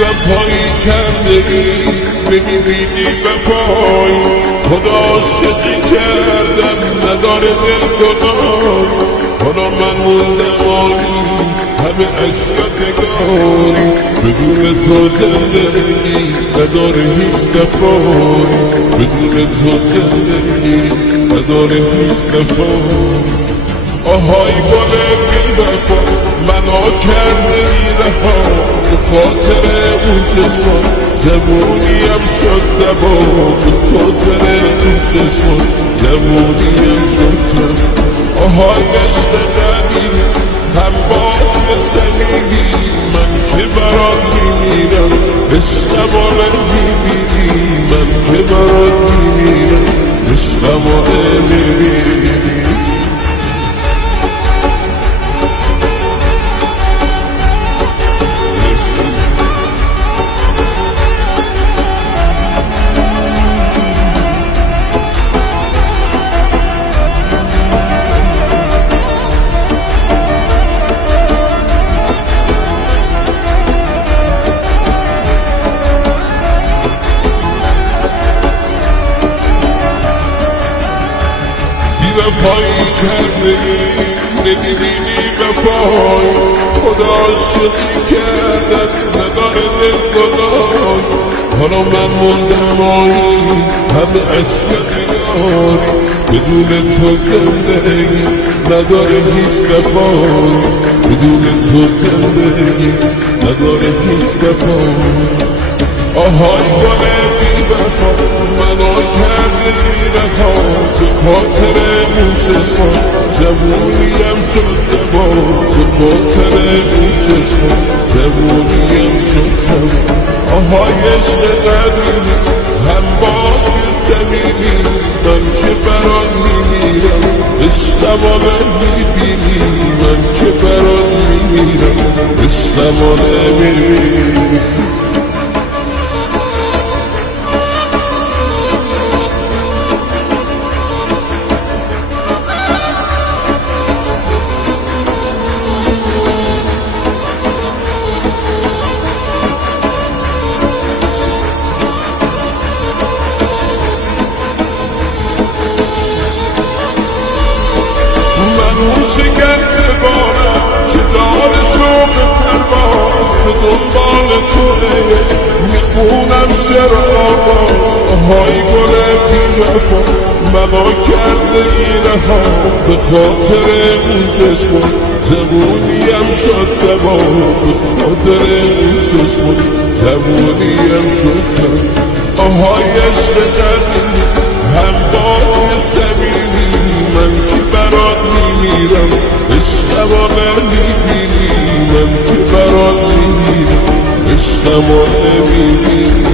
وفایی کرده ای نمیبینی وفای خدا عاشقی کردم نداره دل کنای حالا من موندم آری همه عشقت نگاری بدون تو زندگی نداره هیچ صفایی بدون تو زندگی نداره هیچ صفایی آهای گل بی وفا منو کرده بی رها به خاطر اون چشمان جوونیم شد دبا به خاطر اون چشمان جوونیم شد دبا آهای عشق قدیمی هم باز صمیمی من که برات میمیرم عشقمانه میبینی من که برات میمیرم عشقمانه میبینی وفایی کرده ای نمیبینی وفای خدا عاشقی کردن نداره دل کنای حالا من موندم آیی همه عشقت نگاری بدون تو زندگی نداره هیچ صفای بدون تو زندگی نداره هیچ صفای آهای گل بی وفا منو کرده بی رها به خاطر اون چشمان جوونیم شد دبا به خاطر اون چشمان جوونیم شد دبا آهای عشق قدیمی هم باز صمیمی من که برات میمیرم عشقمانه میبینی من که برات میمیرم عشقمانه میبینی اون شکست بارم که دار شوق پرواز به دنبال توه میخونم شعر آهای گل بی وفا منو کرده ای رها به خاطر اون چشمان جوونیم شد دبا به خاطر اون چشمان جوونیم شد دبا آهای عشق قدیمی هم باز صمیمی من که برات میمیرم عشقمانه میبینی من که برات میمیرم عشقمانه میبینی